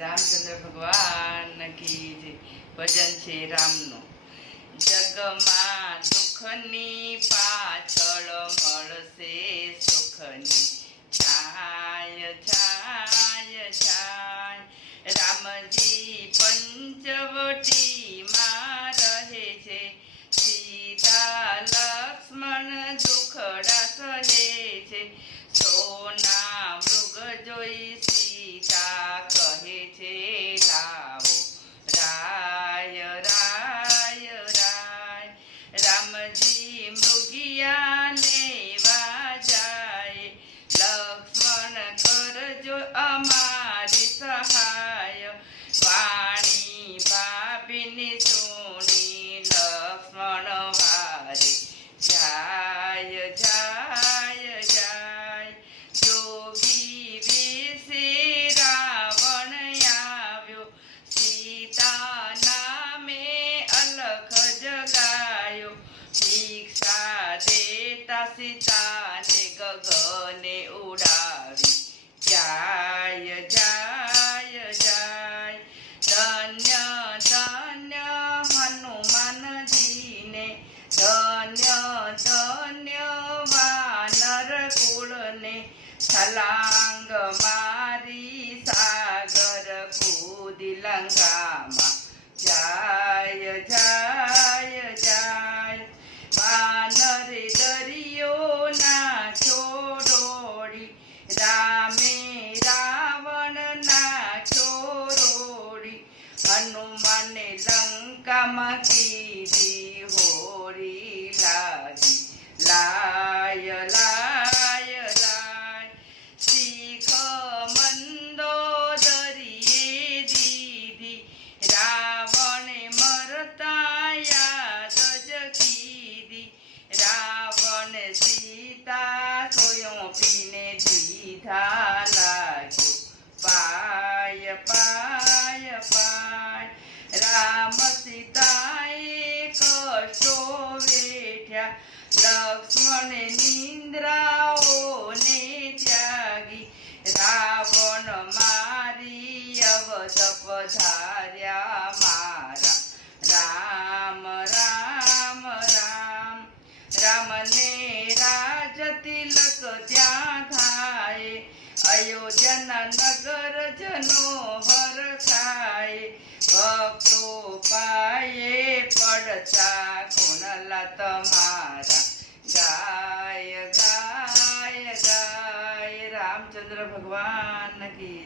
રામચંદ્ર ભગવાન કી જય। ભજન છે રામનું। જગમાં દુઃખની પાછળ મળશે સુખની છાય છાય છાય। રામજી પંચવટીમાં રહે છે, સીતા લક્ષ્મણ દુખડા સહે છે। સોના મૃગ જોઈ સીતા કહે છે, લાવો રાય રાય રાય। રામજી મૃગિયા લેવા જાય, લક્ષ્મણ કરજો અમારી સહાય। વાણી ભાભીની સુણી લક્ષ્મણ વારે જાય જાય જાય। જોગી વિશે રાવણ આવ્યો, સીતા નામે અલખ જગાયો। ભિક્ષા દેતા સીતાને ગગને ઉડાવી જાય જાય જાય। ધન્ય ધન્ય હનુમાનજીને, ધન્ય ધન્ય વાનર કુળને। છલાંગ મારી સાગર કૂદી લંકામાં જાય જાય જાય। વાનરે દરિયો નાખ્યો ડોળી, રામે રાવણ નાખ્યો રોળી। હનુમાને લંકામાં કીધી હોરી લાગી લાય લાય લાય। શીખ મંદોદરીએ દીધી, રાવણે મરતા યાદ જ કીધી। રાવણ સીતા સોંપીને દીધા લાગ્યો પાય પાય પાય। રામ સીતાએ કષ્ટો વેઠ્યા, લક્ષ્મણે નિંદ્રાઓને ત્યાગી। રાવણ મારી અવધ પધાર્યા મારા રામ રામ રામ। રામને રાજ તિલક ત્યાં થાય, અયોધ્યાના નગર જનો હરખાય। ભક્તો પાયે પડતા કોણલા તમારા ગાય ગાય ગાય। રામચંદ્ર ભગવાન કી